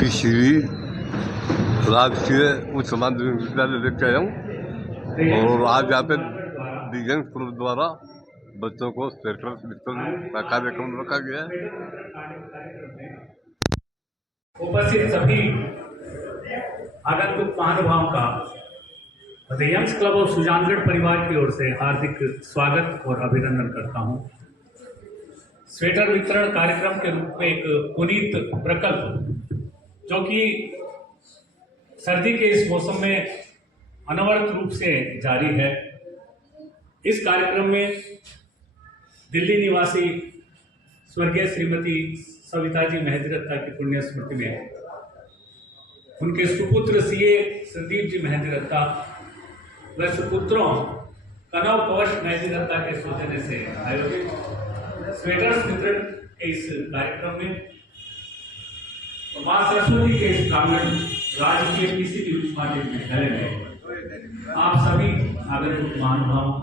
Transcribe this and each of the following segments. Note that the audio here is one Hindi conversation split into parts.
श्री राजकीय उच्च माध्यमिक विद्यालय लेके आया हूँ और आज यहाँ पे दिव्यांग क्लब द्वारा बच्चों को स्वेटर वितरण का कार्यक्रम रखा गया है। उपस्थित सभी आगंतुक महानुभावों का दिव्यांग क्लब और सुजानगढ़ परिवार की ओर से हार्दिक स्वागत और अभिनंदन करता हूँ। स्वेटर वितरण कार्यक्रम के रूप में एक पुनीत प्रकल्प जो कि सर्दी के इस मौसम में अनवरत रूप से जारी है। इस कार्यक्रम में दिल्ली निवासी स्वर्गीय श्रीमती सविता जी मेहंदी दत्ता की पुण्य स्मृति में उनके सुपुत्र सीए संदीप जी मेहंदी दत्ता व सुपुत्रों कनव कवच मेहंदी दत्ता के सौजन्य से आयोजित स्वेटर्स वितरण के इस कार्यक्रम में मां सरस्वती के इस प्रांगण राजकीय पीसीबी उच्च माध्यमिक विद्यालय में आप सभी आगंतुक महानुभावों,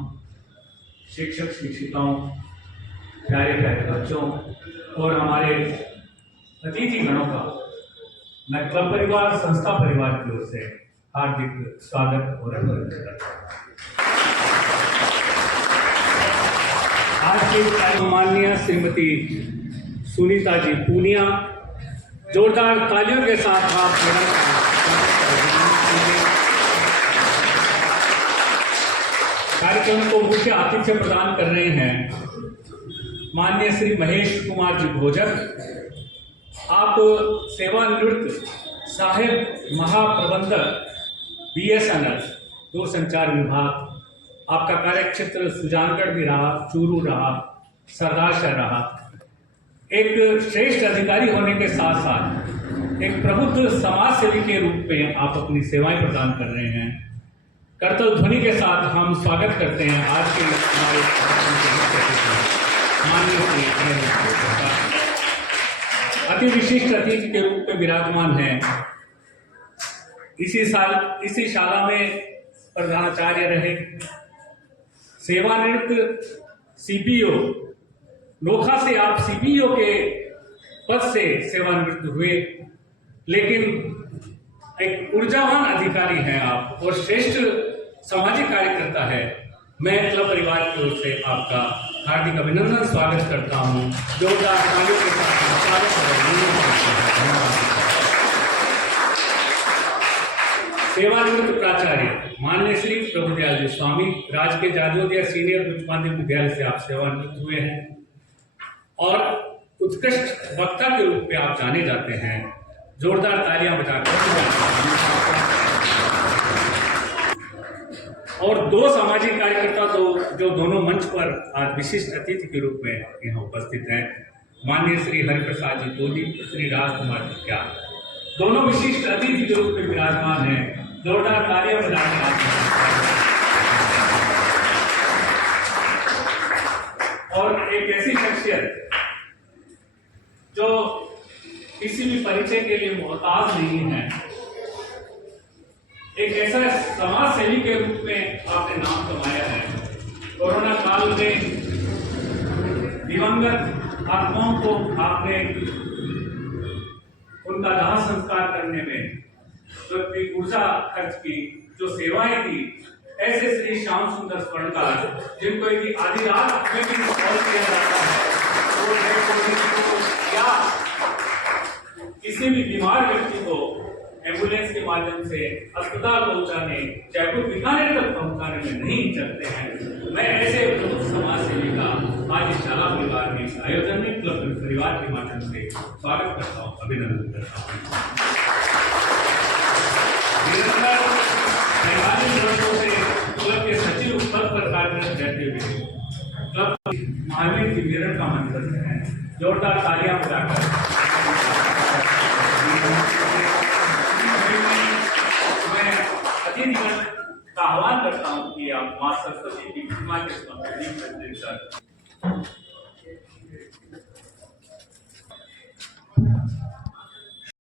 शिक्षक शिक्षिकाओं, प्यारे प्यारे बच्चों और हमारे अतिथि गणों का मैं क्लब परिवार संस्था परिवार की ओर से हार्दिक स्वागत और अभिनंदन करता हूँ। आज की माननीय श्रीमती सुनीता जी पूनिया, जोरदार तालियों के साथ आप कार्यक्रम को मुख्य आतिथ्य प्रदान कर रहे हैं माननीय श्री महेश कुमार जी भोजक। आप सेवानिवृत्त सहायक महाप्रबंधक BSNL दूरसंचार विभाग, आपका कार्यक्षेत्र सुजानगढ़ भी रहा, चूरू रहा, सरदारशह रहा। एक श्रेष्ठ अधिकारी होने के साथ साथ एक प्रबुद्ध समाज सेवी के रूप में आप अपनी सेवाएं प्रदान कर रहे हैं। कर्तव्य ध्वनि के साथ हम स्वागत करते हैं आज के हमारे माननीय अति विशिष्ट अतिथि के रूप में विराजमान हैं। इसी शाला में प्रधानाचार्य रहे, सेवानिवृत्त CPO नोखा से आप CPO के पद से सेवानिवृत्त हुए, लेकिन एक ऊर्जावान अधिकारी हैं आप और श्रेष्ठ सामाजिक कार्यकर्ता है। मैं क्लब परिवार की ओर से आपका हार्दिक अभिनंदन स्वागत करता हूं। जोरदार तालियों के साथ स्वागत है। सेवानिवृत्त प्राचार्य माननीय श्री प्रभुदयाल जी स्वामी, राजकीय जाजोदिया सीनियर उच्च माध्यमिक विद्यालय से आप सेवानिवृत्त हुए हैं और उत्कृष्ट वक्ता के रूप में आप जाने जाते हैं। जोरदार तालियां बजाकर। और दो सामाजिक कार्यकर्ता तो जो दोनों मंच पर आज विशिष्ट अतिथि के रूप में यहाँ उपस्थित हैं, माननीय श्री हरिप्रसाद जी तोली, श्री राजकुमार जी क्या, दोनों विशिष्ट अतिथि के रूप में विराजमान हैं। जोरदार तालियां बजाकर। और एक ऐसी शख्सियत जो किसी भी परिचय के लिए मोहताज नहीं है, एक ऐसा समाज सेवी के रूप में आपने नाम कमाया है। कोरोना काल में दिवंगत आत्माओं को आपने उनका दाह संस्कार करने में जो ऊर्जा खर्च की, जो सेवाएं की, ऐसे श्री श्याम सुंदर स्वर्णकार जिनको यदि आधी रात में भी कॉल किया जाता है या किसी भी बीमार व्यक्ति को एम्बुलेंस के माध्यम से अस्पताल पहुंचाने, जयपुर बीकानेर तक पहुंचाने में नहीं चलते हैं। मैं ऐसे प्रमुख समाज सेवी का आज इस शाला परिवार में इस आयोजन में क्लब परिवार के माध्यम से स्वागत करता हूँ, अभिनंदन करता हूँ। क्लब के सचिव पद पर कार्यरत रहते हुए क्लब महावीर की मेरठ का मन करते हैं। जोरदार तालियां बजाकर मैं अतिथिगण का आह्वान करता हूं कि आप मां सरस्वती की महिमा के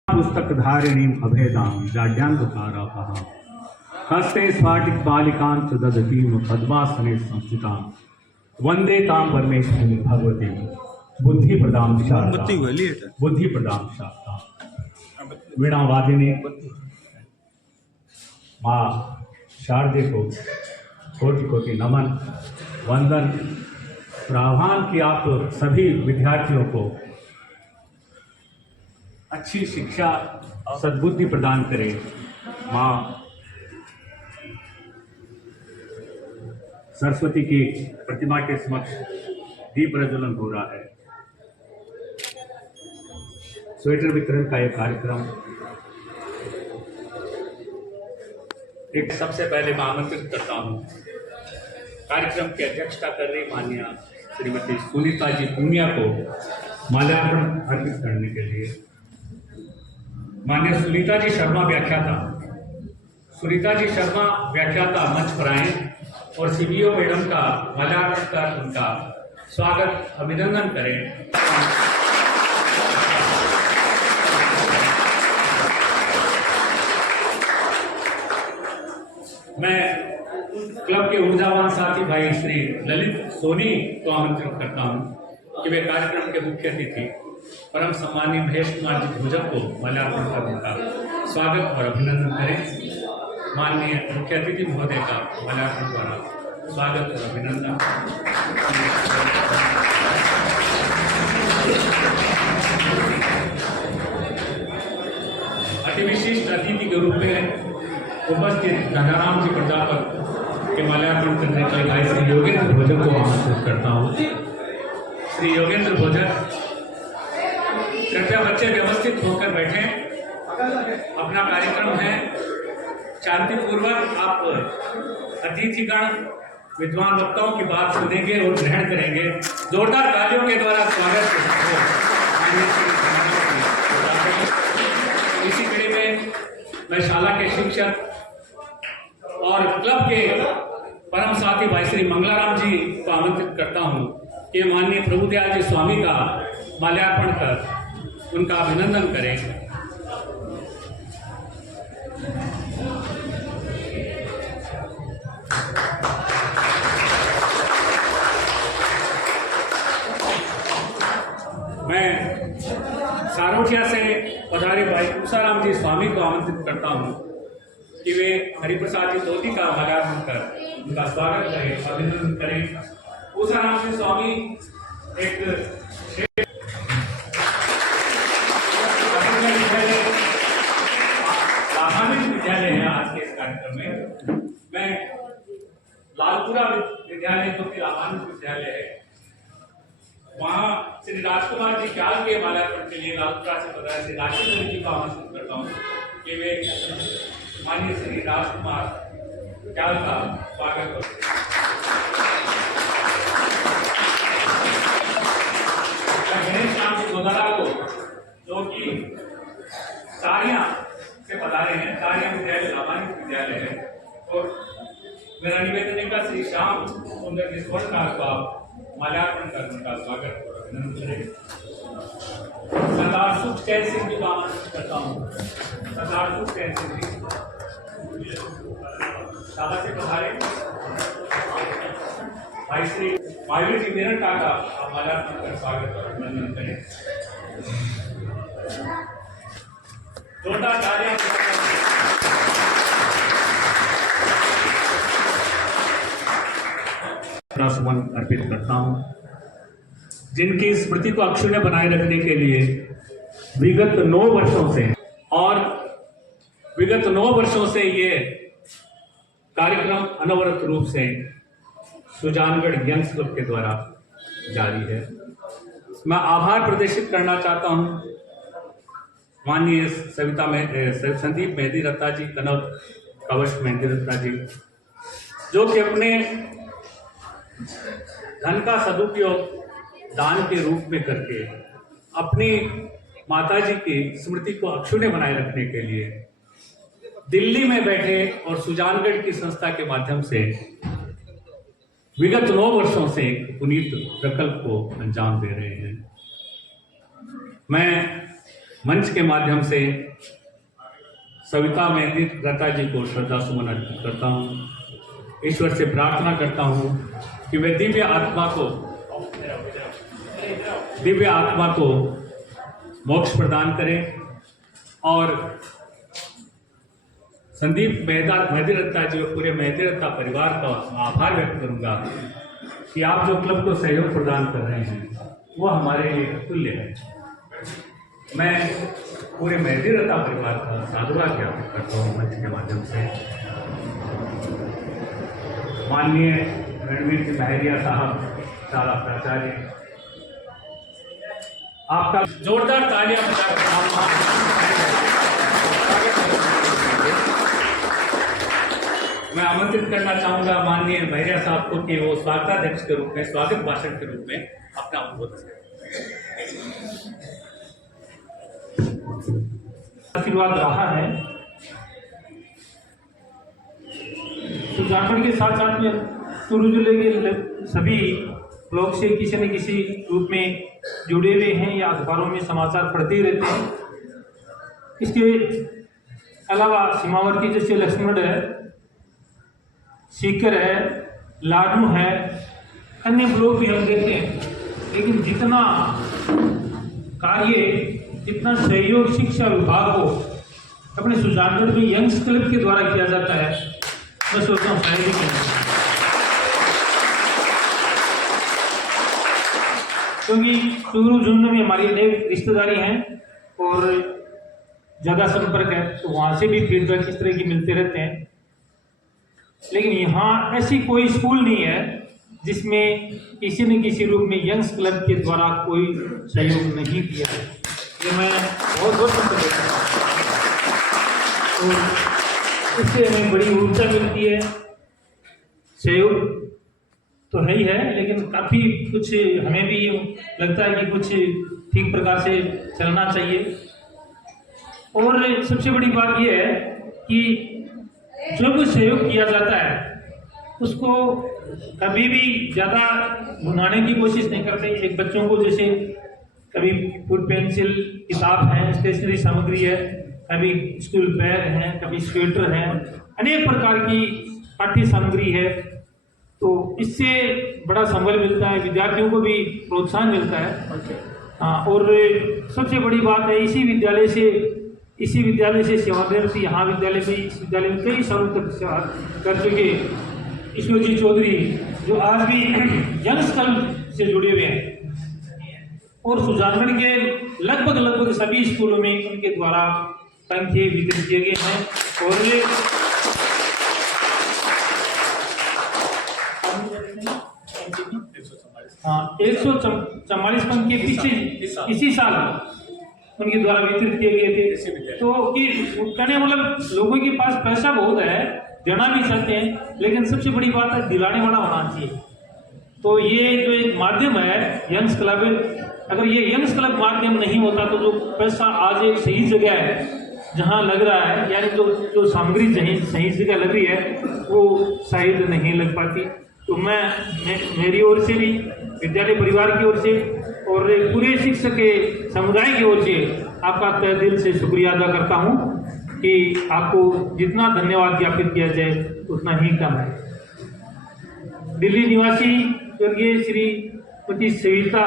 पुस्तक धारिणी अभेदाम जाड्यांधकारापहां हस्ते स्फाटिक बालिकांत ददतीम पद्मासने संस्थितां वंदे तां परमेश्वरी भगवती बुद्धि प्रदान शास्ता। वीणा वादिनी माँ शारदे को कोटि कोटि नमन वंदन और आह्वान कि आप सभी विद्यार्थियों को अच्छी शिक्षा सद्बुद्धि प्रदान करें। माँ सरस्वती की प्रतिमा के समक्ष दीप प्रज्वलन हो रहा है। स्वेटर वितरण का यह कार्यक्रम एक सबसे पहले मैं आमंत्रित करता हूँ कार्यक्रम की अध्यक्षता कर रही माननीय श्रीमती सुनीता जी पूनिया को माल्यार्पण अर्पित करने के लिए। माननीय सुनीता जी शर्मा व्याख्याता मंच पर आए और सीबीओ मैडम का माल्यार्पण कर उनका स्वागत अभिनंदन करें। मैं क्लब के ऊर्जावान साथी भाई श्री ललित सोनी को आमंत्रित करता हूं कि वे कार्यक्रम के मुख्य अतिथि परम सम्मानीय महेश कुमार जी भोजक को माल्यार्पण कर उनका स्वागत और अभिनंदन करें। माननीय मुख्य अतिथि महोदय का माल्यार्पण द्वारा स्वागत और अभिनंदन। अति विशिष्ट अतिथि के रूप में उपस्थित गंगाराम जी प्रजापत के माल्यार्पण करने के लिए भाई श्री योगेंद्र भोजक को आमंत्रित करता हूँ। श्री योगेंद्र भोजक, कृपया बच्चे व्यवस्थित होकर बैठें। अपना कार्यक्रम है, शांतिपूर्वक आप अतिथिगण विद्वान वक्ताओं की बात सुनेंगे और ग्रहण करेंगे। जोरदार तालियों के द्वारा स्वागत हो। इसी कड़ी में मैं शाला के शिक्षक और क्लब के परम साथी भाई श्री मंगलाराम जी को आमंत्रित करता हूं कि माननीय प्रभुदयाल जी स्वामी का माल्यार्पण कर उनका अभिनंदन करें। मैं सारोठिया से पधारे भाई उषाराम जी स्वामी को आमंत्रित करता हूं कि वे हरिप्रसाद जी धोती का माल्यार्पण कर उनका स्वागत करें, अभिनंदन करें। उषाराम जी स्वामी एक लाभान्वित विद्यालय है। आज के इस कार्यक्रम में मैं लालपुरा विद्यालय जो कि लाभान्वित विद्यालय है, वहाँ श्री राजकुमार जी ख्याल के माल्यार्पण के लिए लालपुरा से पधारे श्री राशिंद्र जी को आमंत्रित करता हूँ कि वे माननीय श्री राजकुमार ख्याल का स्वागत करें। गणेश राम जी गोदारा को जो कि सारिया से पधारे हैं, सारिया विद्यालय लाभान्वित विद्यालय है, और मेरा निवेदन है का श्री श्याम सुंदर जी स्वर्णकार को आप माल्यार्पण कर उनका स्वागत और अभिनंदन करें। सरदार सुख चैन सिंह जी को आमंत्रित करता हूँ। सरदार सुख चैन सिंह जी शाला से पधारे। भाई श्री महावीर जी मेरठ का आप माल्यार्पण कर स्वागत और अभिनंदन करें। जोरदार तालियां सुमन अर्पित करता हूं, जिनकी स्मृति को अक्षुण्य बनाए रखने के लिए विगत 9 वर्षों से ये कार्यक्रम अनवरत रूप से सुजानगढ़ यंग्स क्लब के द्वारा जारी है। मैं आभार प्रदर्शित करना चाहता हूं माननीय संदीप मेहंदी रत्ता जी, कनक कवश मेहंदी रत्ता जी, जो कि अपने धन का सदुपयोग दान के रूप में करके अपनी माताजी की स्मृति को अक्षुण्य बनाए रखने के लिए दिल्ली में बैठे और सुजानगढ़ की संस्था के माध्यम से विगत 9 वर्षों से एक पुनीत प्रकल्प को अंजाम दे रहे हैं। मैं मंच के माध्यम से सविता मेहंदी रत्ता जी को श्रद्धा सुमन अर्पित करता हूँ। ईश्वर से प्रार्थना करता हूँ कि वे दिव्य आत्मा को मोक्ष प्रदान करें और संदीप मेहदी रत्ता जी और पूरे मेहदी रत्ता परिवार का आभार व्यक्त करूंगा कि आप जो क्लब को सहयोग प्रदान कर रहे हैं वो हमारे लिए तुल्य है। मैं पूरे मेहदी रत्ता परिवार का साधुवाद ज्ञापित करता हूँ मंच के माध्यम से। माननीय रणवीर जी महरिया साहब, शाला प्राचार्य, आपका जोरदार तालियां बजाकर मैं आमंत्रित करना चाहूंगा माननीय महरिया साहब को कि वो स्वागताध्यक्ष के रूप में, स्वागत भाषण के रूप में अपना अनुरोध करें। आशीर्वाद रहा है तो झारखंड के साथ साथ में चूरू जिले के सभी लोग से किसी न किसी रूप में जुड़े हुए हैं या अखबारों में समाचार पढ़ते ही रहते हैं। इसके अलावा सीमावर्ती जैसे लक्ष्मण है, सीकर है, लाडनू है, अन्य ब्लॉक भी हम देखते हैं। लेकिन जितना कार्य, जितना सहयोग शिक्षा विभाग को अपने सुजानगढ़ में यंग्स क्लब के द्वारा किया जाता है, मैं सोचता हूँ शायद ही क्योंकि चूरू झुंझुनू में हमारी अनेक रिश्तेदारी हैं और ज़्यादा संपर्क है, तो वहाँ से भी फीडबैक इस तरह की मिलते रहते हैं। लेकिन यहाँ ऐसी कोई स्कूल नहीं है जिसमें किसी न किसी रूप में यंग्स क्लब के द्वारा कोई सहयोग नहीं दिया है। ये मैं बहुत बहुत देता हूँ और इससे हमें बड़ी ऊर्जा मिलती है। सहयोग तो है ही है, लेकिन काफ़ी कुछ हमें भी लगता है कि कुछ ठीक प्रकार से चलना चाहिए। और सबसे बड़ी बात यह है कि जो भी सहयोग किया जाता है उसको कभी भी ज़्यादा भुनाने की कोशिश नहीं करते। एक बच्चों को जैसे कभी फुट पेंसिल, किताब है, स्टेशनरी सामग्री है, कभी स्कूल बैग है, कभी स्वेटर है, अनेक प्रकार की पाठ्य सामग्री है, तो इससे बड़ा संबल मिलता है, विद्यार्थियों को भी प्रोत्साहन मिलता है। हाँ, और सबसे बड़ी बात है इसी विद्यालय से सेवानिवृत्त यहाँ विद्यालय में, इस विद्यालय में कई सालों तक कर चुके ईश्वर जी चौधरी, जो आज भी यंग्स क्लब से जुड़े हुए हैं और सुजानगढ़ के लगभग सभी स्कूलों में उनके द्वारा पंखे वितरित किए गए हैं। और ये हाँ 144 पंखे पीछे इसी साल उनके द्वारा वितरित किए गए थे। तो कि कहने मतलब लोगों के पास पैसा बहुत है, देना भी चाहते हैं, लेकिन सबसे बड़ी बात है दिलाने वाला होना चाहिए। तो ये जो एक माध्यम है यंग्स क्लब, अगर ये यंग्स क्लब माध्यम नहीं होता तो जो पैसा आज एक सही जगह है जहाँ लग रहा है, यानी जो सामग्री सही जगह लग रही है वो शायद नहीं लग पाती। तो मैं मेरी ओर से भी, विद्यालय परिवार की ओर से और पूरे शिक्षक के समुदाय की ओर से आपका तहे दिल से शुक्रिया अदा करता हूँ कि आपको जितना धन्यवाद ज्ञापित किया जाए उतना ही कम है। दिल्ली निवासी स्वर्गीय श्रीमती सविता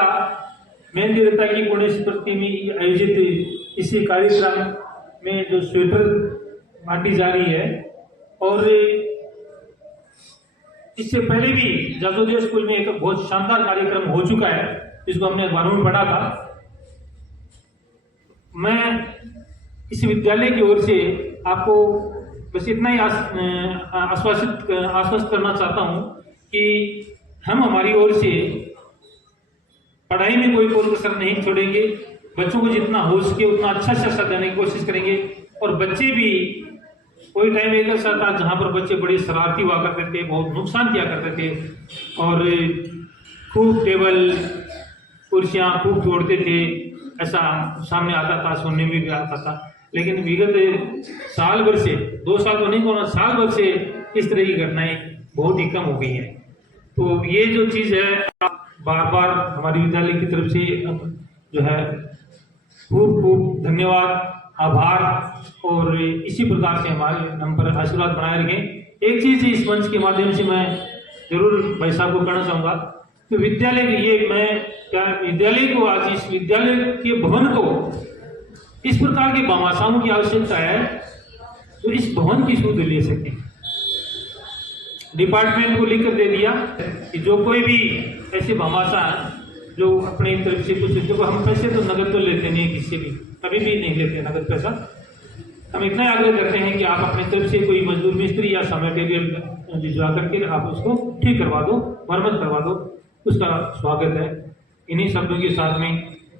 मेहदी रत्ता की पुण्यस्मृति में आयोजित इसी कार्यक्रम में जो स्वेटर बांटी जा रही है, और इससे पहले भी जादोदिया स्कूल में एक बहुत शानदार कार्यक्रम हो चुका है जिसको हमने अखबारों में पढ़ा था। मैं इस विद्यालय की ओर से आपको बस इतना ही आश्वस्त करना चाहता हूँ कि हम हमारी ओर से पढ़ाई में कोई कसर नहीं छोड़ेंगे। बच्चों को जितना हो सके उतना अच्छा शिक्षा देने की कोशिश करेंगे। और बच्चे भी, कोई टाइम एक ऐसा था जहाँ पर बच्चे बड़े शरारती हुआ करते थे, बहुत नुकसान किया करते थे और खूब टेबल कुर्सियाँ खूब तोड़ते थे, ऐसा सामने आता था, सुनने में भी आता था। लेकिन विगत साल भर से, 2 साल तो नहीं कहना, साल भर से इस तरह की घटनाएं बहुत ही कम हो गई हैं। तो ये जो चीज़ है बार बार हमारी विद्यालय की तरफ से जो है खूब धन्यवाद, आभार, और इसी प्रकार से हमारे हम पर आशीर्वाद बनाए रखें। एक चीज़ इस मंच के माध्यम से मैं जरूर भाई साहब को कहना चाहूँगा कि विद्यालय को आज इस विद्यालय के भवन को इस प्रकार के भामाशाहों की आवश्यकता है, तो इस भवन की सुध ले सकें। डिपार्टमेंट को लिख कर दे दिया कि जो कोई भी ऐसे भामाशाह जो अपनी तरफ से कुछ, देखो हम पैसे तो नगद तो लेते नहीं किसी भी, कभी भी नहीं लेते नगद पैसा। हम इतना आग्रह करते हैं कि आप अपनी तरफ से कोई मजदूर मिस्त्री या मटेरियल भिजवा करके आप उसको ठीक करवा दो, मरम्मत करवा दो, उसका स्वागत है। इन्हीं शब्दों के साथ में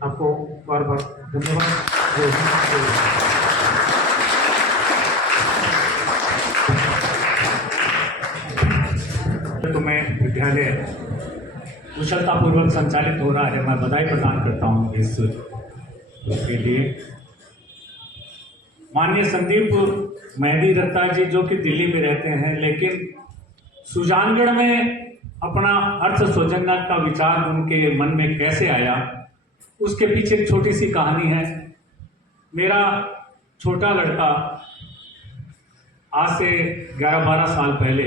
आपको बार बार धन्यवाद। तुम्हें विद्यालय कुशलतापूर्वक संचालित हो रहा है, मैं बधाई प्रदान करता हूँ इसके लिए। माननीय संदीप मेहदी दत्ता जी जो कि दिल्ली में रहते हैं, लेकिन सुजानगढ़ में अपना अर्थ स्वजन्ना का विचार उनके मन में कैसे आया, उसके पीछे एक छोटी सी कहानी है। मेरा छोटा लड़का आज से 11-12 साल पहले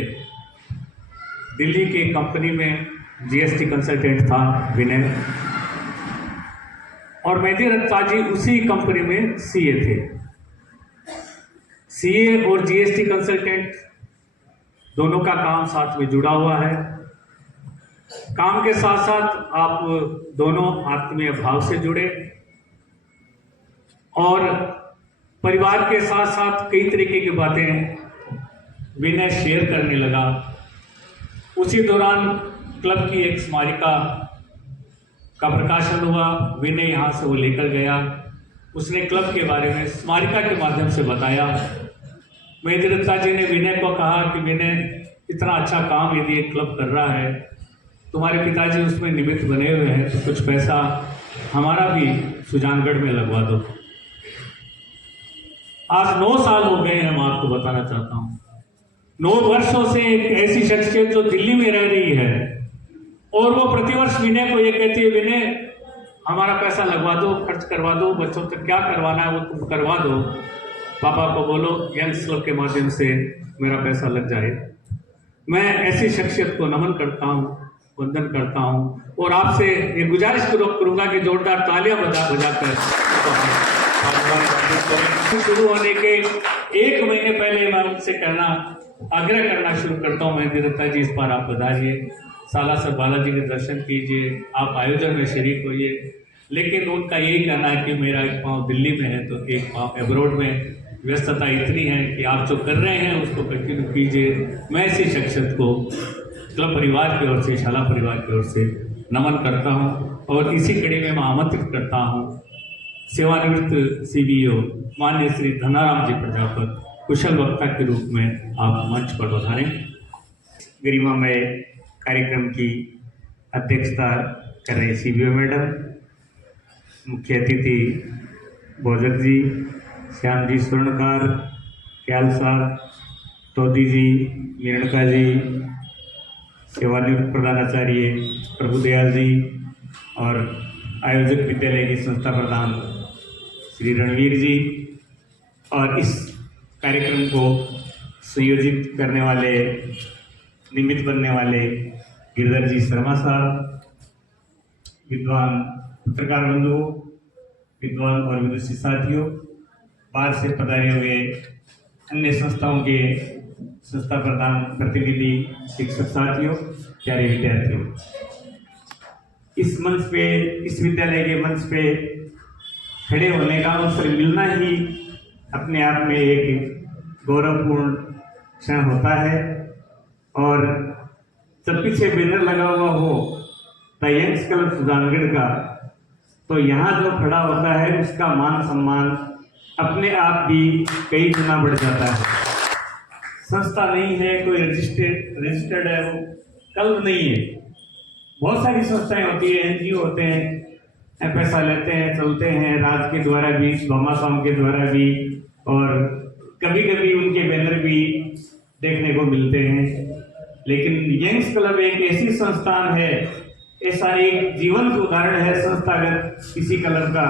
दिल्ली की कंपनी में जीएसटी कंसल्टेंट था, विनय, और मेहदी दत्ता जी उसी कंपनी में सीए थे। सीए और जीएसटी कंसल्टेंट दोनों का काम साथ में जुड़ा हुआ है। काम के साथ साथ आप दोनों आत्मीय भाव से जुड़े और परिवार के साथ साथ कई तरीके की बातें विनय शेयर करने लगा। उसी दौरान क्लब की एक स्मारिका का प्रकाशन हुआ। विनय यहाँ से वो लेकर गया, उसने क्लब के बारे में स्मारिका के माध्यम से बताया। मेहदी दत्ता जी ने विनय को कहा कि विनय, इतना अच्छा काम यदि एक क्लब कर रहा है, तुम्हारे पिताजी उसमें निमित्त बने हुए हैं, तो कुछ पैसा हमारा भी सुजानगढ़ में लगवा दो। आज 9 साल हो गए हैं, मैं आपको बताना चाहता हूँ। 9 वर्षों से एक ऐसी शख्सियत जो दिल्ली में रह रही है और वो प्रतिवर्ष विनय को ये कहती है, विनय हमारा पैसा लगवा दो, खर्च करवा दो, बच्चों तक क्या करवाना है वो तुम करवा दो, पापा को बोलो यंग्स क्लब के माध्यम से मेरा पैसा लग जाए। मैं ऐसी शख्सियत को नमन करता हूँ, वंदन करता हूँ और आपसे ये गुजारिश करूँगा कि जोरदार तालियां बजाकर शुरू होने के 1 महीने पहले मैं उनसे आग्रह करना शुरू करता हूँ, मेहदी दत्ता जी इस बार आप पधारिए, सालासर बालाजी के दर्शन कीजिए, आप आयोजन में शरीक होइए। लेकिन उनका यही कहना है कि मेरा एक पाँव दिल्ली में है तो एक पाँव एब्रोड में, व्यस्तता इतनी है कि आप जो कर रहे हैं उसको कंटिन्यू कीजिए। मैं ऐसी शख्सियत को क्लब परिवार की ओर से, शाला परिवार की ओर से नमन करता हूँ और इसी कड़ी में मैं आमंत्रित करता हूँ सेवानिवृत्त सीबीओ माननीय श्री धनाराम जी प्रजापत कुशल वक्ता के रूप में आप मंच पर पधारें। गरिमामय कार्यक्रम की अध्यक्षता कर रहे सीबीओ मैडम, मुख्य अतिथि बोजक जी, श्याम जी स्वर्णकार, ख्याल साहब, तोदी जी, मिरणका जी, सेवानिवृत्त प्रधानाचार्य प्रभुदयाल जी और आयोजक विद्यालय के संस्था प्रधान श्री रणवीर जी, और इस कार्यक्रम को संयोजित करने वाले, निमित्त बनने वाले गिरधर जी शर्मा साहब, विद्वान पत्रकार बंधुओं, विद्वान और विदुषी साथियों, बाहर से पधारे हुए अन्य संस्थाओं के संस्था प्रधान प्रतिनिधि, शिक्षक साथियों, प्यारे विद्यार्थियों, इस मंच पे, इस विद्यालय के मंच पे खड़े होने का अवसर मिलना ही अपने आप में एक गौरवपूर्ण क्षण होता है। और जब पीछे बैनर लगा हुआ हो द यंग्स क्लब सुजानगढ़ का, तो यहाँ जो खड़ा होता है उसका मान सम्मान अपने आप भी कई गुना बढ़ जाता है। संस्था नहीं है, कोई रजिस्टर्ड है, वो क्लब नहीं है। बहुत सारी संस्थाएं होती है, एनजीओ होते हैं, पैसा लेते हैं, चलते हैं, राज के द्वारा भी, भामाशाहों के द्वारा भी, और कभी कभी उनके बैनर भी देखने को मिलते हैं। लेकिन यंग्स क्लब एक ऐसी संस्थान है, ऐसा एक जीवंत उदाहरण है संस्थागत किसी क्लब का,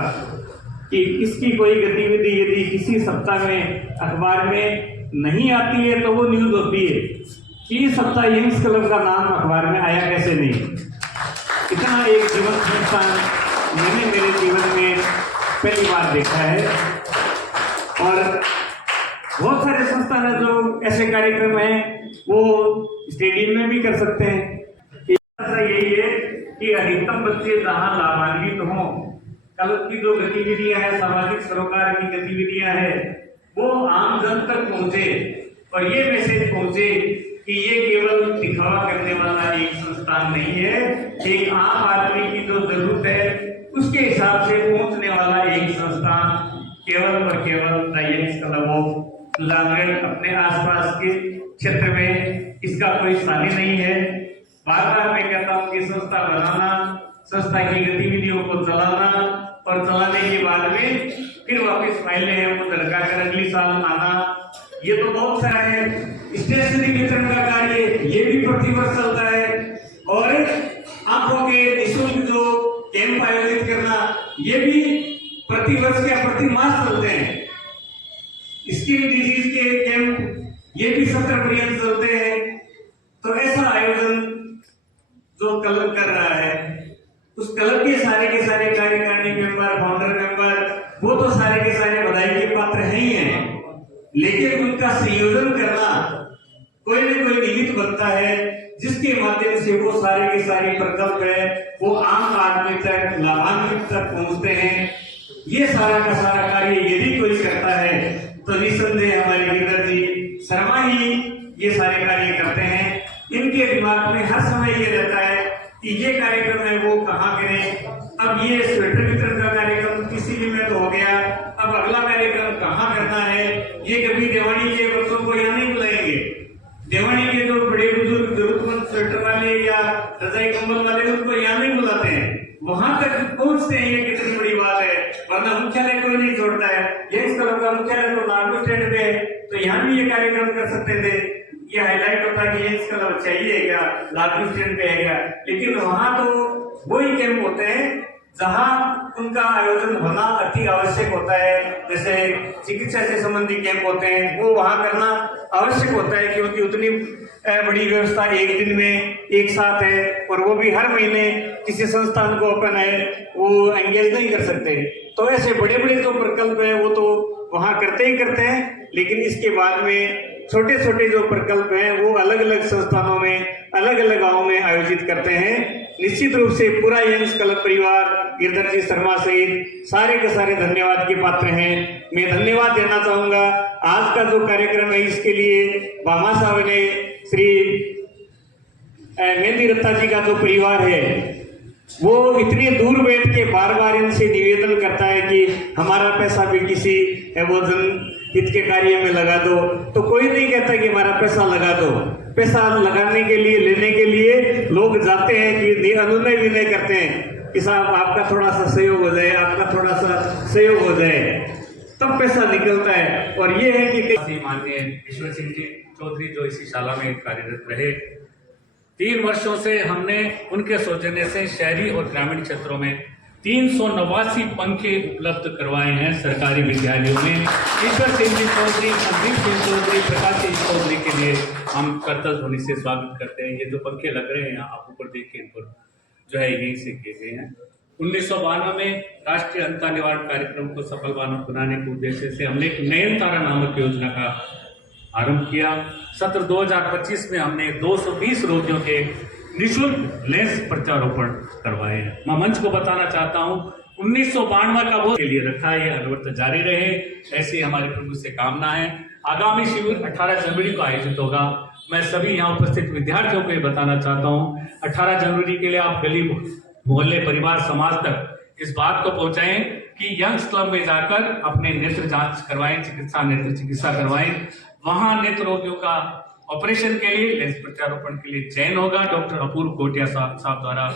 कि इसकी कोई गतिविधि यदि किसी सप्ताह में अखबार में नहीं आती है तो वो न्यूज होती है कि इस सप्ताह यंग्स क्लब का नाम अखबार में आया कैसे नहीं। इतना एक जीवंत संस्थान मैंने मेरे जीवन में पहली बार देखा है। और बहुत सारे संस्थान है जो ऐसे कार्यक्रम हैं वो स्टेडियम में भी कर सकते हैं। यही है कि अधिकतम बच्चे जहाँ लाभान्वित हों, क्लब की जो गतिविधियां हैं, सामाजिक सरोकार की गतिविधियां हैं, वो आम जन तक पहुंचे और ये मैसेज पहुंचे कि ये केवल दिखावा करने वाला एक संस्थान नहीं है, एक आम आदमी की जो जरूरत है उसके हिसाब से पहुंचने वाला एक संस्थान केवल और केवल लायंस क्लब ऑफ सुजानगढ़ अपने आसपास के क्षेत्र में इसका कोई स्थानीय नहीं है। बार बार मैं कहता हूँ कि संस्था बनाना, संस्था की गतिविधियों को चलाना और चलाने के बाद में फिर वापस फाइलें हैं वो लड़का कर अगली साल आना, ये तो बहुत सारा है। स्टेशनरी वितरण का कार्य ये भी प्रतिवर्ष चलता है और आंखों के निःशुल्क जो कैंप आयोजित करना ये भी प्रतिवर्ष या प्रति मास चलते हैं। स्किन डिजीज के कैंप ये भी 70 पर्यंत चलते हैं। तो ऐसा आयोजन जो क्लब कर रहा है उस क्लब के सारे कार्यकारिणी मेंबर, फाउंडर मेंबर वो तो सारे के सारे बधाई के पात्र हैं ही हैं, लेकिन उनका संयोजन करना कोई न कोई निमित्त बनता है जिसके माध्यम से वो सारे के सारे प्रकल्प है वो आम आदमी तक, लाभान्वित तक पहुंचते हैं। ये सारा का सारा कार्य यदि कोई करता है तो निस्संदेह हमारे गिरधर जी शर्मा ही ये सारे कार्य करते हैं। इनके दिमाग में हर समय ये रहता है कि ये कार्यक्रम है वो कहाँ करें। अब ये स्वेटर वितरण का कार्यक्रम किसी भी में तो हो गया, अब अगला कार्यक्रम कहाँ करना है। ये कभी देवानी के बच्चों को यहाँ नहीं बुलाएंगे, देवानी के जो बड़े बुजुर्ग जरूरतमंद स्वेटर वाले या रजाई कंबल वाले उनको यहाँ नहीं बुलाते हैं, वहां तक पहुंचते हैं। ये कितनी बड़ी बात है, वरना मुख्यालय कोई नहीं छोड़ता है। ये इस क्लब का मुख्यालय तो नागपुर स्टैंड पे है, तो यहाँ भी ये कार्यक्रम कर सकते थे। ये हाईलाइट होता है कि ये इसका क्लब चाहिए क्या, नागपुर स्टैंड पे है क्या, लेकिन वहां तो वही कैंप होते हैं जहां उनका आयोजन होना अति आवश्यक होता है। जैसे चिकित्सा से संबंधित कैंप होते हैं वो वहां करना आवश्यक होता है, क्योंकि उतनी बड़ी व्यवस्था एक दिन में एक साथ है और वो भी हर महीने किसी संस्थान को अपन है वो एंगेज नहीं कर सकते। तो ऐसे बड़े बड़े जो प्रकल्प है वो तो वहां करते ही करते हैं, लेकिन इसके बाद में छोटे छोटे जो प्रकल्प हैं वो अलग अलग संस्थानों में, अलग अलग गांवों में आयोजित करते हैं। निश्चित रूप से पूरा यंग्स क्लब परिवार गिरधर जी शर्मा सहित सारे के सारे धन्यवाद के पात्र हैं। मैं धन्यवाद देना चाहूंगा आज का जो कार्यक्रम है इसके लिए भामा साहब ने, श्री मेहंदी रत्ता जी का जो परिवार है वो इतनी दूर बैठ के बार बार इनसे निवेदन करता है कि हमारा पैसा भी किसी वो जन हित के कार्य में लगा दो, तो कोई नहीं कहता कि हमारा पैसा लगा दो। पैसा लगाने के लिए, लेने के लिए लोग जाते हैं कि अनुनय विनय करते हैं कि साहब आपका थोड़ा सा सहयोग हो जाए, आपका थोड़ा सा सहयोग हो जाए, तब पैसा निकलता है। और ये है कि माननीय ईश्वर सिंह जी चौधरी जो इसी शाला में कार्यरत रहे, 3 वर्षों से हमने उनके सौजन्य से शहरी और ग्रामीण क्षेत्रों में 389 पंखे उपलब्ध करवाए हैं सरकारी विद्यालयों में। ईश्वर सिंह जी चौधरी, संदीप सिंह चौधरी, प्रकाश सिंह चौधरी के लिए हम करतल ध्वनि से स्वागत करते हैं। ये जो पंखे लग रहे हैं आप ऊपर देखिए, इन पर जो है यहीं से किए गए हैं। 1992 में राष्ट्रीय अंधता निवारण कार्यक्रम को सफल बनाने के उद्देश्य से हमने एक नयन तारा नामक योजना का आरंभ किया। सत्र 2025 में हमने 220 रोगियों के निःशुल्क लेंस प्रत्यारोपण करवाए हैं। मैं मंच को बताना चाहता हूं 1992 का वो के लिए रखा है, अनवरत जारी रहे, ऐसी हमारे प्रभु से कामना है। आगामी शिविर 18 जनवरी को आयोजित होगा। मैं सभी यहाँ उपस्थित विद्यार्थियों को ये बताना चाहता हूँ 18 जनवरी के लिए आप गली मोहल्ले परिवार समाज तक इस बात को पहुंचाएं कि यंग्स क्लब में जाकर अपने नेत्र जांच करवाएं, नेत्र चिकित्सा करवाएं। वहां नेत्र रोगियों का ऑपरेशन के लिए, लेंस प्रत्यारोपण के लिए चयन होगा। डॉक्टर अपूर्व कोटिया साहब द्वारा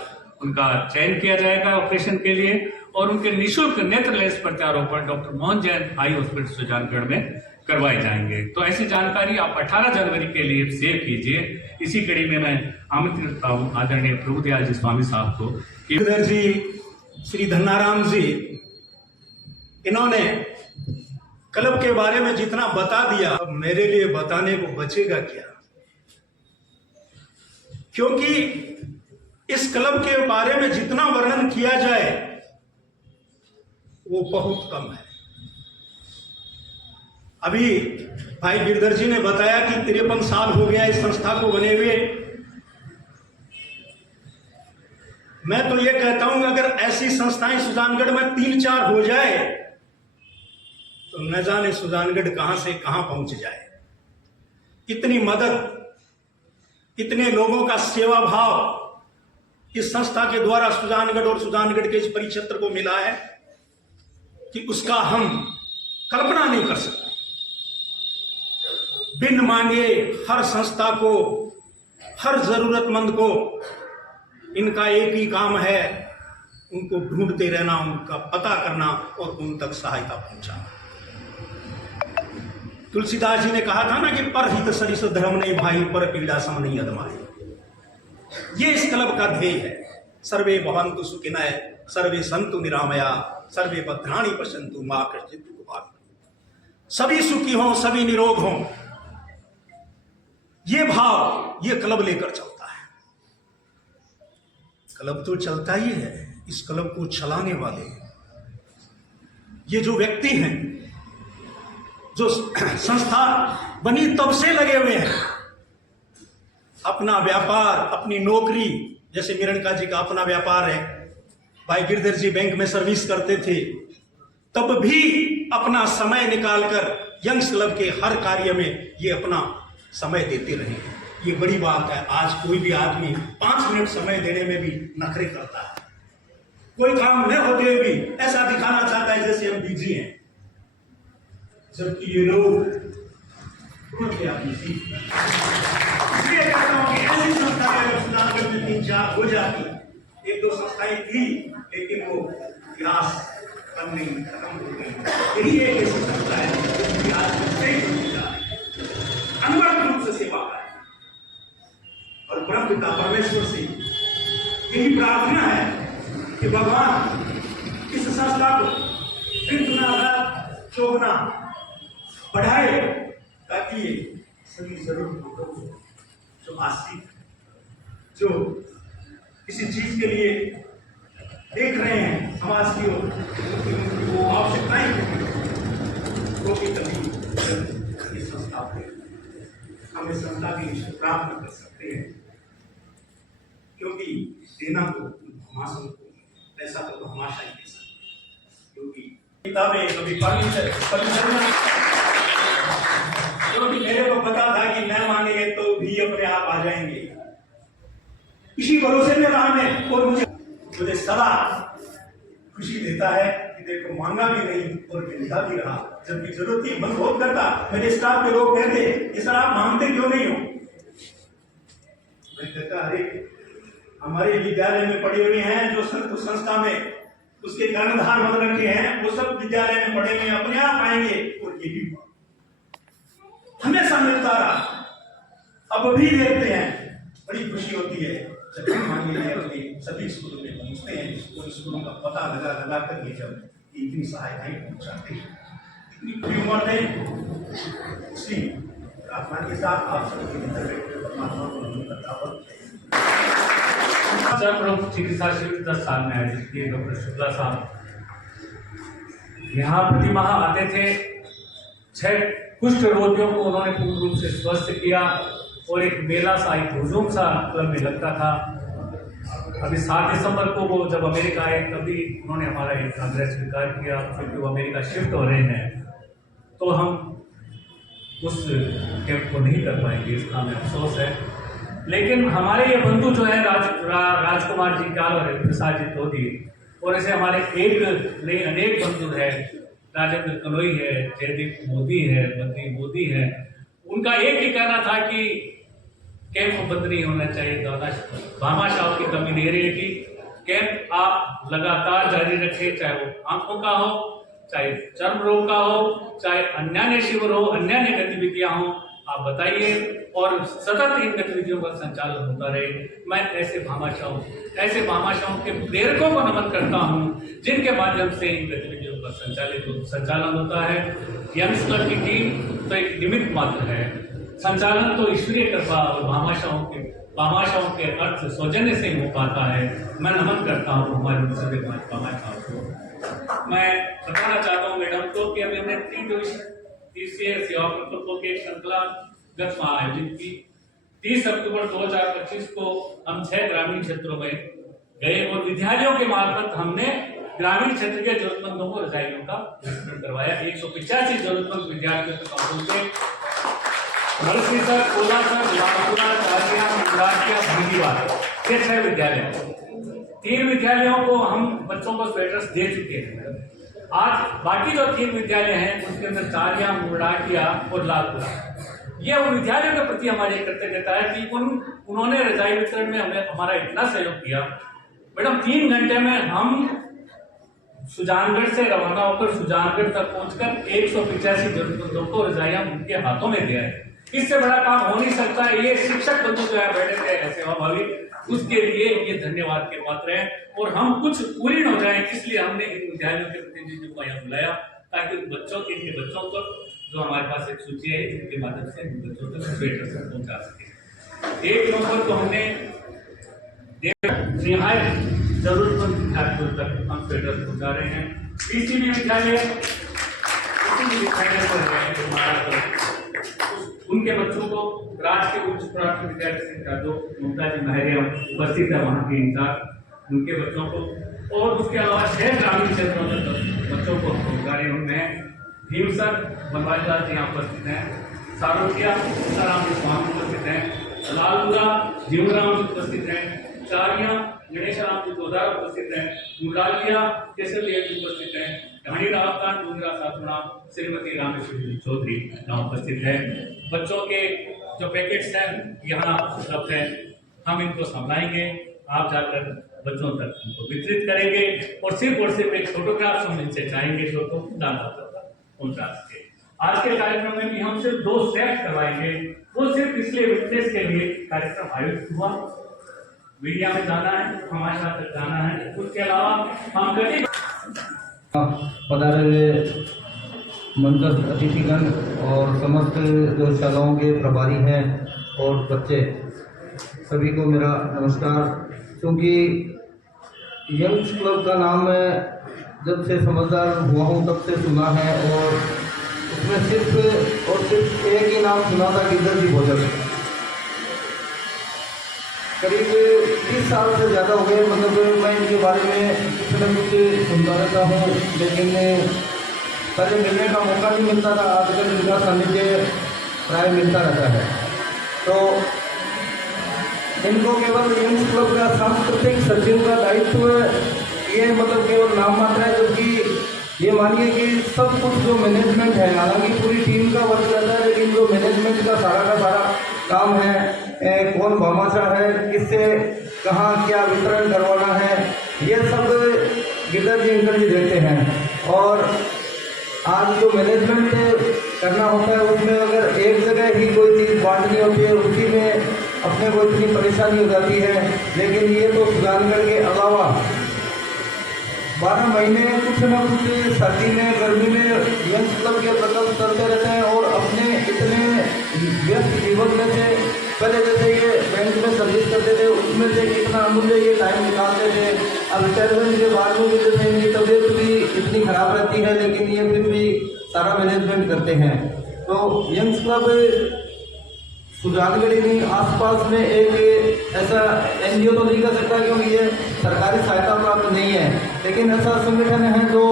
उनका चयन किया जाएगा ऑपरेशन के लिए, और उनके निःशुल्क नेत्र लेंस प्रत्यारोपण doctor Mohan Jain eye hospital Sujangarh में करवाए जाएंगे। तो ऐसी जानकारी आप 18 जनवरी के लिए सेव कीजिए। इसी कड़ी में मैं आमंत्रित करता हूँ आदरणीय प्रभुदयाल जी स्वामी साहब को। गिरधर जी, श्री धन्नाराम जी, इन्होंने क्लब के बारे में जितना बता दिया, अब मेरे लिए बताने को बचेगा क्या, क्योंकि इस क्लब के बारे में जितना वर्णन किया जाए वो बहुत कम है। अभी भाई गिरधर जी ने बताया कि 53 साल हो गया इस संस्था को बने हुए। मैं तो ये कहता हूं अगर ऐसी संस्थाएं सुजानगढ़ में 3-4 हो जाए तो न जाने सुजानगढ़ कहां से कहां पहुंच जाए। इतनी मदद, इतने लोगों का सेवा भाव इस संस्था के द्वारा सुजानगढ़ और सुजानगढ़ के इस परिक्षेत्र को मिला है कि उसका हम कल्पना नहीं कर सकते। बिन मांगे हर संस्था को, हर जरूरतमंद को इनका एक ही काम है, उनको ढूंढते रहना, उनका पता करना और उन तक सहायता पहुंचाना। तुलसीदास जी ने कहा था ना कि पर हित सरिस धर्म नहीं भाई, पर पीड़ा सम नहीं अदमाई। ये इस क्लब का ध्येय है। सर्वे भवन्तु सुखिनः, सर्वे सन्तु निरामया, सर्वे भद्राणि पश्यन्तु मा कश्चित् दुःखभाग्। सभी सुखी हों, सभी निरोग हों, ये भाव ये क्लब लेकर चलता है। क्लब तो चलता ही है, इस क्लब को चलाने वाले ये जो व्यक्ति हैं, जो संस्था बनी तब से लगे हुए हैं, अपना व्यापार, अपनी नौकरी, जैसे मिरणका जी का अपना व्यापार है, भाई गिरधर जी बैंक में सर्विस करते थे, तब भी अपना समय निकालकर यंग्स क्लब के हर कार्य में ये अपना समय देते रहे। ये बड़ी बात है। आज कोई भी आदमी 5 मिनट समय देने में भी नखरे करता है, कोई काम न होते हुए भी ऐसा दिखाना चाहता है जैसे हम बिजी हैं, जबकि ये लोग इसलिए कहता हूं कि ऐसी संस्था अगर सुजानगढ़ में 3-4 हो जाती, 1-2 संस्थाएं थी लेकिन वो इतिहास कम नहीं, खत्म हो गई। यही एक ऐसी संस्था है जो आज सही बनती जा रही है, अनवरत रूप से सेवा कर, और ब्रह्म पिता परमेश्वर से यही प्रार्थना है कि भगवान इस संस्था को फिर दुना चौगुना बढ़ाए, ताकि सभी जरूरतमंदों जो आशिक, जो किसी चीज के लिए देख रहे हैं समाज की ओर, वो आवश्यकताएं वो भी कभी इस संस्था को हमें संस्था की प्राप्त कर सकते हैं, क्योंकि देना तो हमाशा को, पैसा तो हमाशा ही दे सकते, क्योंकि किताबें कभी क्योंकि मेरे को पता था कि न मांगेंगे तो भी अपने आप आ जाएंगे। इसी भरोसे में रहा मैं, और मुझे सदा खुशी देता है कि देखो मांगा भी नहीं और मिलता भी रहा, जबकि जरूरत थी मन बहुत करता। मेरे स्टाफ के लोग कहते कि सर आप मांगते क्यों नहीं हो? मैं कहता अरे हमारे विद्यालय में पढ़े हुए हैं जो संस्था में उसके कर्णधार बन रखे हैं, वो सब विद्यालय में पढ़े हुए अपने आप आएंगे, और ये भी हमेशा मिलता रहा, अब भी देखते हैं, बड़ी खुशी होती है जब सभी स्कूलों में पहुंचते हैं, और स्कूलों का पता लगा कर ये जब इतनी सहायताएं पहुंचाते हैं, इतनी खुली उम्र है। इसी प्रार्थना के साथ आप सबके परमात्मा को प्रमुख चिकित्सा शिविर 10 साल में आयोजित किए। डॉक्टर शुक्ला साहब यहाँ प्रति माह आते थे। 6 कुष्ठ रोगियों को उन्होंने पूर्ण रूप से स्वस्थ किया, और एक मेला सा, एक हुजूम सा क्लब में लगता था। अभी 7 दिसंबर को वो जब अमेरिका आए तभी उन्होंने हमारा एक आग्रह स्वीकार किया, क्योंकि वो अमेरिका शिफ्ट हो रहे हैं, तो हम उस कैंप को नहीं कर पाएंगे, इसका हमें अफसोस है। लेकिन हमारे ये बंधु जो है राजकुमार जी का और प्रसाद जी धोती, और ऐसे हमारे एक नहीं अनेक बंधु है, राजेंद्र कनोई है, जयदीप मोदी है, बद्री मोदी है। उनका एक ही कहना था कि कैंप बंद नहीं होना चाहिए। भामाशाह की कमी नहीं रहेगी, कैंप आप लगातार जारी रखें, चाहे वो आंखों का हो, चाहे चर्म रोग का हो, चाहे अन्य शिविर हो, अन्य गतिविधियां हो, आप बताइए, और सतत इन गतिविधियों का संचालन होता रहे। मैं ऐसे भामाशाहों के प्रेरकों को नमन करता हूँ, जिनके माध्यम से इन गतिविधियों का संचालन होता है। यंग्स क्लब की टीम तो एक निमित्त मात्र है, संचालन तो ईश्वरीय कृपा और भामाशाहों के अर्थ सौजन्य से हो पाता है। मैं नमन करता हूँ हमारे सभी भामाशाहों को। मैं बताना चाहता हूँ मैडम को कि अभी हमने तीसरी सेवा प्रकल्पों की एक श्रृंखला गत माह आयोजित की। 30 अक्टूबर 2025 को हम 6 ग्रामीण क्षेत्रों में गए और विद्यालयों के मार्फत हमने ग्रामीण क्षेत्र के जरूरतमंदों को रजाइयों का वितरण करवाया। 185 जरूरतमंद विद्यार्थियों तक हम पहुंचे। मलसीसर, कोलासर, लालपुरा, चारिया, मंडलाकिया, भीलीवाल, ये 6 विद्यालय, 3 विद्यालयों को हम बच्चों को स्वेटर्स दे चुके हैं। आज बाकी जो 3 विद्यालय हैं उसके अंदर चारिया, मुंडाकिया और लालपुरा, ये उन विद्यालयों के प्रति हमारी कृतज्ञता है कि उन्होंने रजाई वितरण में हमें हमारा इतना सहयोग किया। मैडम 3 घंटे में हम सुजानगढ़ से रवाना होकर सुजानगढ़ तक पहुंचकर 185 जरूरतमंदों को रजाइयां उनके हाथों में दिया है। इससे बड़ा काम हो नहीं सकता है। ये शिक्षक बंधु जो है बैठे थे सेवाभावी, उसके लिए ये धन्यवाद के पात्र हैं। और हम कुछ पूरी हो जाए इसलिए हमने इन विद्यालयों के प्रतिनिधियों को यहाँ बुलाया ताकि इनके बच्चों को जो हमारे पास एक सूची है इनके माध्यम से इन बच्चों तक स्वेटर से पहुंचा सके। 1 नवंबर को हमने निहायत जरूरतमंद विद्यार्थियों तक हम स्वेटर पहुंचा रहे हैं। किसी भी विद्यालय उनके बच्चों को राज्य के उच्च प्राथमिक विद्यालय संख्या 2 ममता जी महरिया उपस्थित है, वहाँ की इंचार्ज, उनके बच्चों को और उसके अलावा 6 ग्रामीण क्षेत्रों में बच्चों को पहुंचा रहे हैं। भीमसर बनवारीलाल जी यहाँ उपस्थित हैं, सारोटिया सीताराम जी स्वामी उपस्थित हैं, लालपुरा जीवराम जी उपस्थित हैं, चारिया गणेशराम जी दोदार उपस्थित हैं, मुंडालिया केसरिया जी उपस्थित हैं, ढाणी रावतान डूंगरा सातुणा श्रीमती रामेश्वर जी चौधरी यहाँ उपस्थित है। बच्चों के जो पैकेट्स हैं यहाँ उपलब्ध हैं, हम इनको संभालेंगे, आप जाकर बच्चों तक उनको वितरित करेंगे और सिर्फ एक फोटोग्राफ हम इनसे चाहेंगे जो तो दादा पहुंचा सके। आज के कार्यक्रम में भी हम सिर्फ 2 स्टेप करवाएंगे, वो सिर्फ इसलिए विटनेस के लिए कार्यक्रम आयोजित हुआ। मीडिया में जाना है, हमारे साथ जाना है, उसके अलावा हम कभी पधारे हुए मंच अतिथिगण और समस्त जो शालाओं के प्रभारी हैं और बच्चे, सभी को मेरा नमस्कार। क्योंकि यंग्स क्लब का नाम मैं जब से समझदार हुआ हूँ तब से सुना है और उसमें सिर्फ एक ही नाम सुना था, गिरधर जी भोजन। करीब 30 साल से ज़्यादा हो गए, मतलब मैं इनके बारे में कुछ न कुछ सुनता रहता हूँ, लेकिन पहले मिलने का मौका नहीं मिलता था। आजकल इनका सानिध्य प्राय मिलता रहता है। तो इनको केवल यंग्स क्लब का सांस्कृतिक सचिव का दायित्व ये मतलब केवल नाम मात्र है, जबकि ये मानिए कि सब कुछ जो मैनेजमेंट है, हालांकि पूरी टीम का वर्क रहता है, लेकिन जो मैनेजमेंट का सारा काम है, कौन भामाशाह है, किससे कहाँ क्या वितरण करवाना है, ये सब गिरधर जी अंकल जी देखते हैं। और आज जो मैनेजमेंट करना होता है उसमें अगर एक जगह ही कोई चीज़ बांटनी होती है, उसी में अपने को इतनी परेशानी हो जाती है। लेकिन ये तो सुजानगढ़ के अलावा 12 महीने कुछ न कुछ सर्दी में गर्मी में यंग्स क्लब के प्रकल्प चलते रहते हैं और अपने इतने व्यस्त जीवन में से पहले जैसे ये बैंक में सर्विस करते थे उसमें से कितना अमूल्य ये टाइम निकालते थे। अब रिटायरमेंट के बाद में जैसे इनकी तबीयत भी इतनी खराब रहती है, लेकिन ये फिर भी सारा मैनेजमेंट करते हैं। तो यंग्स क्लब सुजानगढ़ नहीं, आसपास में एक ऐसा एनजीओ तो नहीं कर सकता क्योंकि ये सरकारी सहायता प्राप्त नहीं है, लेकिन ऐसा संगठन है जो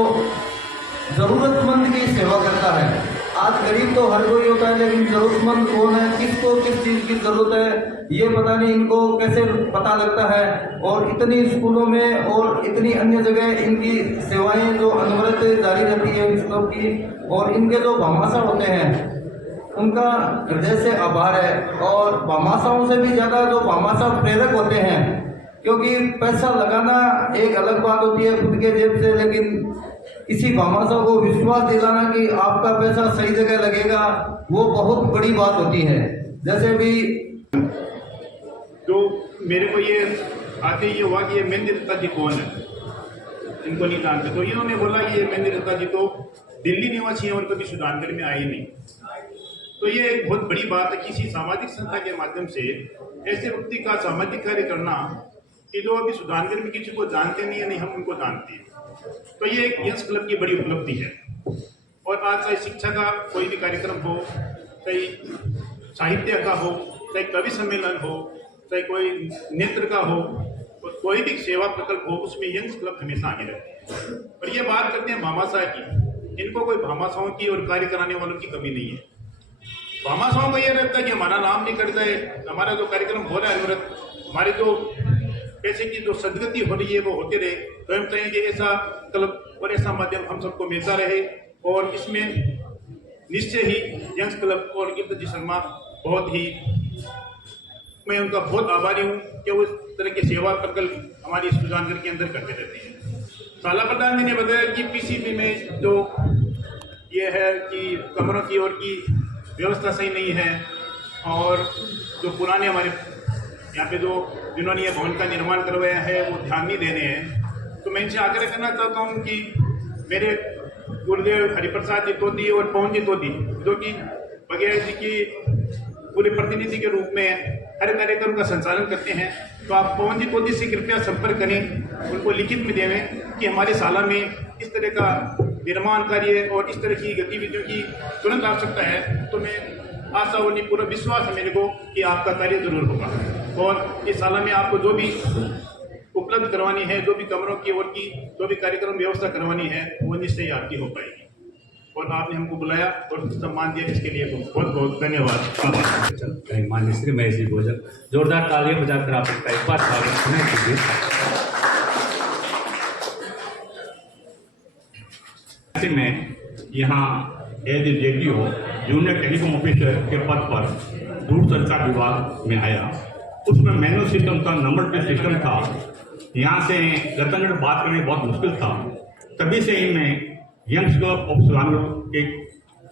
ज़रूरतमंद की सेवा करता है। आज गरीब तो हर कोई होता है, लेकिन ज़रूरतमंद कौन है, किसको किस चीज़ की ज़रूरत है, ये पता नहीं इनको कैसे पता लगता है। और इतनी स्कूलों में और इतनी अन्य जगह इनकी सेवाएं जो अनवरत जारी रहती है इस क्लब की, और इनके जो भामाशाह होते हैं उनका हृदय से आभार है। और भामाशाहों से भी ज़्यादा जो भामाशाह प्रेरक होते हैं, क्योंकि पैसा लगाना एक अलग बात होती है खुद के जेब से, लेकिन इसी भामाशाह को विश्वास दिलाना कि आपका पैसा सही जगह लगेगा, वो बहुत बड़ी बात होती है। जैसे भी तो मेरे को ये आते ये हुआ कि ये महेंद्र दत्ता जी कौन है, इनको नहीं जानते। तो इन्होंने बोला कि ये महेंद्र दत्ता जी तो दिल्ली निवासी हैं और कभी सुजानगढ़ में आए नहीं। तो ये एक बहुत बड़ी बात है, किसी सामाजिक संस्था के माध्यम से ऐसे व्यक्ति का सामाजिक कार्य करना कि जो अभी सुजानगढ़ में किसी को जानते नहीं है, नहीं हम उनको जानते हैं। तो ये एक यंग्स क्लब की बड़ी उपलब्धि है। और आज चाहे शिक्षा का कोई भी कार्यक्रम हो, चाहे साहित्य का हो, चाहे कवि सम्मेलन हो, चाहे कोई नेत्र का हो, और कोई भी सेवा प्रकल्प हो, उसमें यंग्स क्लब हमेशा आगे रहते हैं। और ये बात करते हैं भामाशाह की, इनको कोई भामाशाहों की और कार्य कराने वालों की कमी नहीं है। भामाशाहों को ये रहता है कि हमारा नाम नहीं कट जाए, हमारा जो कार्यक्रम हो रहा है अनुरत, हमारे जो पैसे की जो सदगति हो रही है वो होते रहे। तो हम कहेंगे ऐसा क्लब और ऐसा माध्यम हम सबको मिलता रहे, और इसमें निश्चय ही यंग्स क्लब और कीर्ति शर्मा बहुत ही, मैं उनका बहुत आभारी हूँ कि वो इस तरह के सेवा प्रकल्प हमारी सुजानगढ़ के अंदर करते रहते हैं। साला प्रधान जी ने बताया कि पीसीबी में जो ये है कि कमरों की और की व्यवस्था सही नहीं है, और जो पुराने हमारे यहाँ पे जो जिन्होंने ये भवन का निर्माण करवाया है वो ध्यान नहीं दे रहे हैं। तो मैं इनसे आग्रह करना चाहता हूँ कि मेरे गुरुदेव हरिप्रसाद जी तोदी और पवन जी तोदी, जो कि बघेल जी की पूरे प्रतिनिधि के रूप में हर कार्यक्रम का संचालन करते हैं, तो आप पवन जी तोदी से कृपया संपर्क करें, उनको लिखित में देवें कि हमारे साला में इस तरह का निर्माण कार्य और इस तरह की गतिविधियों की तुरंत आवश्यकता है। तो मैं आशा और पूरा विश्वास है मेरे को कि आपका कार्य जरूर होगा, और इस साल में आपको जो भी उपलब्ध करवानी है, जो भी कमरों की और की जो भी कार्यक्रम व्यवस्था करवानी है, वो निश्चय आपकी हो पाएगी। और आपने हमको बुलाया और सम्मान दिया, इसके लिए बहुत बहुत धन्यवाद। मान्य श्री महेश जी भोजन, जोरदार तालियां बजाकर आप इसका एक बार स्वागत कीजिए। मैं यहाँ as a JTO junior telecom officer के पद पर दूरसंचार विभाग में आया। उसमें मैनुअल सिस्टम था, नंबर प्लेट सिस्टम था, यहाँ से रतनगढ़ बात करने बहुत मुश्किल था। तभी से ही मैं यंग्स क्लब ऑफ सुजानगढ़ के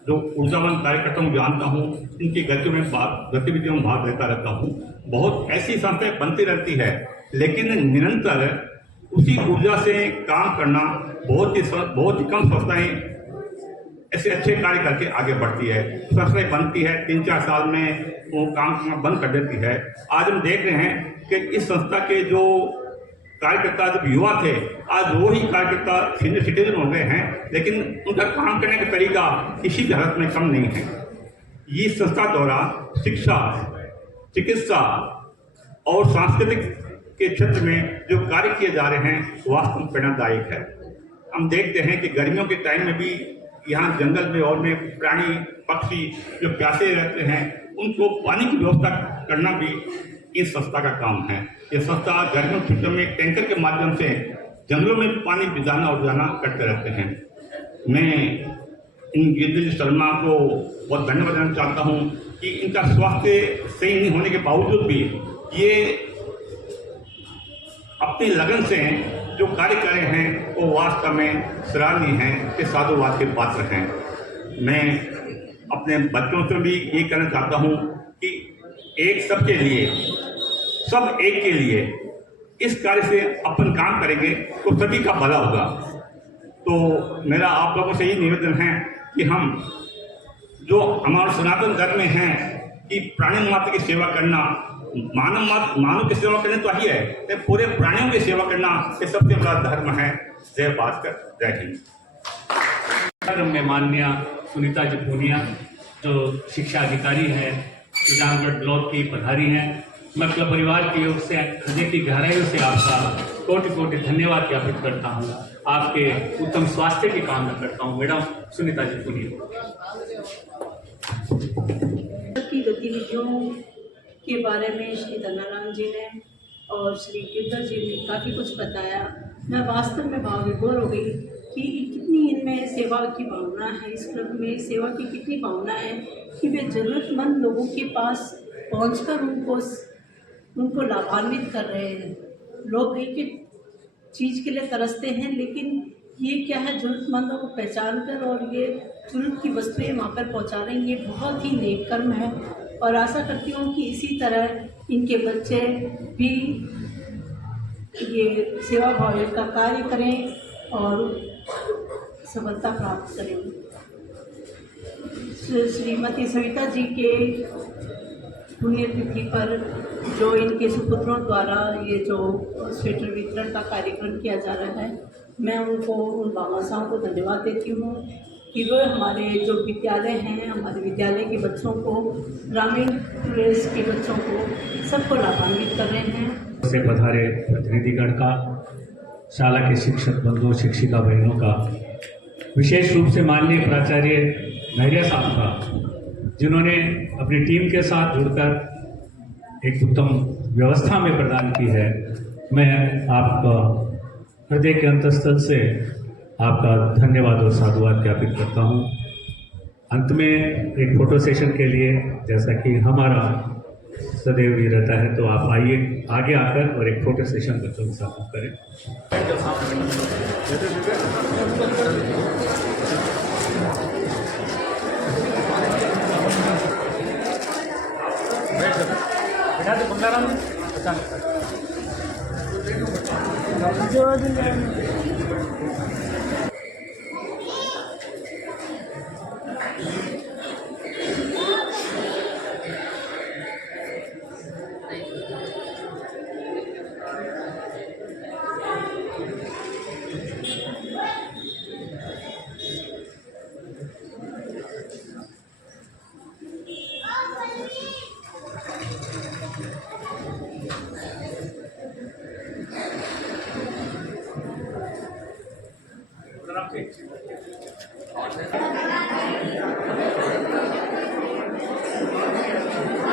जो ऊर्जावान कार्यकर्ताओं को जानता हूँ, इनकी गतिविधियों में भाग लेता रहता हूँ। बहुत ऐसी संस्थाएं बनती रहती है, लेकिन निरंतर उसी ऊर्जा से काम करना, बहुत ही कम संस्थाएं ऐसे अच्छे कार्य करके आगे बढ़ती है। संस्थाएं बनती है 3-4 साल में वो काम करना बंद कर देती है। आज हम देख रहे हैं कि इस संस्था के जो कार्यकर्ता जब युवा थे, आज वो ही कार्यकर्ता सीनियर सिटीजन हो गए हैं, लेकिन उनका काम करने का तरीका किसी भी हालत में कम नहीं है। ये संस्था द्वारा शिक्षा, चिकित्सा और सांस्कृतिक के क्षेत्र में जो कार्य किए जा रहे हैं वास्तव में प्रेरणादायक है। हम देखते हैं कि गर्मियों के टाइम में भी यहाँ जंगल में और में प्राणी पक्षी जो प्यासे रहते हैं, उनको पानी की व्यवस्था करना भी इस संस्था का काम है। ये संस्था गर्मियों की छुट्टियों में टैंकर के माध्यम से जंगलों में पानी भिजाना और जाना करते रहते हैं। मैं इन कीर्ति शर्मा को बहुत धन्यवाद देना चाहता हूँ कि इनका स्वास्थ्य सही नहीं होने के बावजूद भी ये अपनी लगन से जो कार्य कर रहे हैं वो वास्तव में सराहनीय हैं, कि साधुवाद के पात्र हैं। मैं अपने बच्चों से भी ये कहना चाहता हूँ कि एक सबके लिए, सब एक के लिए इस कार्य से अपन काम करेंगे तो सभी का भला होगा। तो मेरा आप लोगों से ये निवेदन है कि हम जो हमारे सनातन धर्म में हैं कि प्राणी मात्र की सेवा करना, मानव की सेवा करने तो ही है, तो पूरे प्राणियों की सेवा करना ये सबसे बड़ा धर्म है। जय भास्कर, जय हिंद। में माननीय सुनीता जी पूनिया जो शिक्षा अधिकारी है, सुजानगढ़ ब्लॉक की पधारी हैं, मैं क्लब परिवार की ओर से हृदय की गहराइयों से आपका कोटि कोटि धन्यवाद ज्ञापित करता हूँ। आपके उत्तम स्वास्थ्य की कामना करता हूँ। मैडम सुनीता जी पूनिया। की गतिविधियों के बारे में श्री धनाराम जी ने और श्री गिरधर जी ने काफ़ी कुछ बताया। मैं वास्तव में भावविभोर हो गई कि कितनी इनमें सेवा की भावना है, इस क्लब में सेवा की कितनी भावना है कि वे ज़रूरतमंद लोगों के पास पहुंचकर उनको लाभान्वित कर रहे हैं। लोग एक एक चीज़ के लिए तरसते हैं, लेकिन ये क्या है, ज़रूरतमंदों को पहचान कर और ये ज़रूरत की वस्तुएं वहाँ पर पहुँचा रहे हैं। ये बहुत ही नेक कर्म है और आशा करती हूँ कि इसी तरह इनके बच्चे भी ये सेवा भाव का कार्य करें और सफलता प्राप्त करें। श्रीमती सविता जी के पुण्यतिथि पर जो इनके सुपुत्रों द्वारा ये जो स्वेटर वितरण का कार्यक्रम किया जा रहा है, मैं उनको, उन भामाशाहों को धन्यवाद देती हूँ कि वो हमारे जो विद्यालय हैं, हमारे विद्यालय के बच्चों को, ग्रामीण प्रदेश के बच्चों को, सबको लाभान्वित कर रहे हैं। से पधारे प्रतिनिधिगण का, शाला के शिक्षक बंधुओं, शिक्षिका बहनों का, विशेष रूप से माननीय प्राचार्य महरिया साहब का, जिन्होंने अपनी टीम के साथ जुड़कर एक उत्तम व्यवस्था में प्रदान की है। मैं आपका हृदय के अंतस्थल से आपका धन्यवाद और साधुवाद ज्ञापित करता हूँ। अंत में एक फ़ोटो सेशन के लिए, जैसा कि हमारा सदैव ही रहता है, तो आप आइए आगे आकर और एक फ़ोटो सेशन बच्चों के साथ करें। बेटा तो Bangaram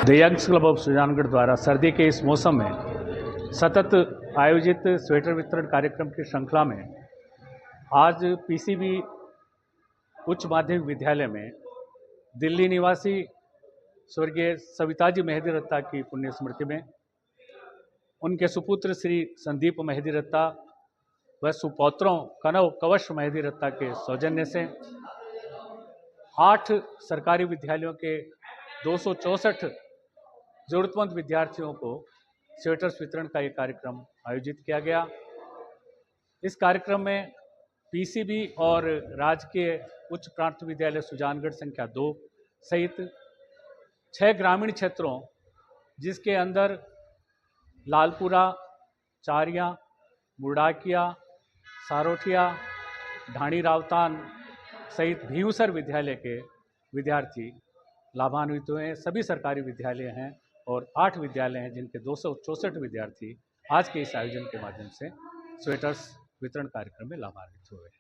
the young's club of Sujangarh द्वारा सर्दी के इस मौसम में सतत आयोजित स्वेटर वितरण कार्यक्रम की श्रृंखला में आज पीसीबी उच्च माध्यमिक विद्यालय में दिल्ली निवासी स्वर्गीय सविताजी मेहदी रत्ता की पुण्य स्मृति में उनके सुपुत्र श्री संदीप मेहदी रत्ता व सुपौत्रों कनव कवश मेहदी रत्ता के सौजन्य से 8 सरकारी विद्यालयों के 264 ज़रूरतमंद विद्यार्थियों को स्वेटर्स वितरण का ये कार्यक्रम आयोजित किया गया। इस कार्यक्रम में पीसीबी और राजकीय उच्च प्राथमिक विद्यालय सुजानगढ़ संख्या 2 सहित 6 ग्रामीण क्षेत्रों, जिसके अंदर लालपुरा, चारियाँ, मुर्डाकिया, सारोठिया, ढाणी रावतान सहित भीवसर विद्यालय के विद्यार्थी लाभान्वित हुए हैं। सभी सरकारी विद्यालय हैं और 8 विद्यालय हैं जिनके 264 विद्यार्थी आज के इस आयोजन के माध्यम से स्वेटर्स वितरण कार्यक्रम में लाभान्वित हुए हैं।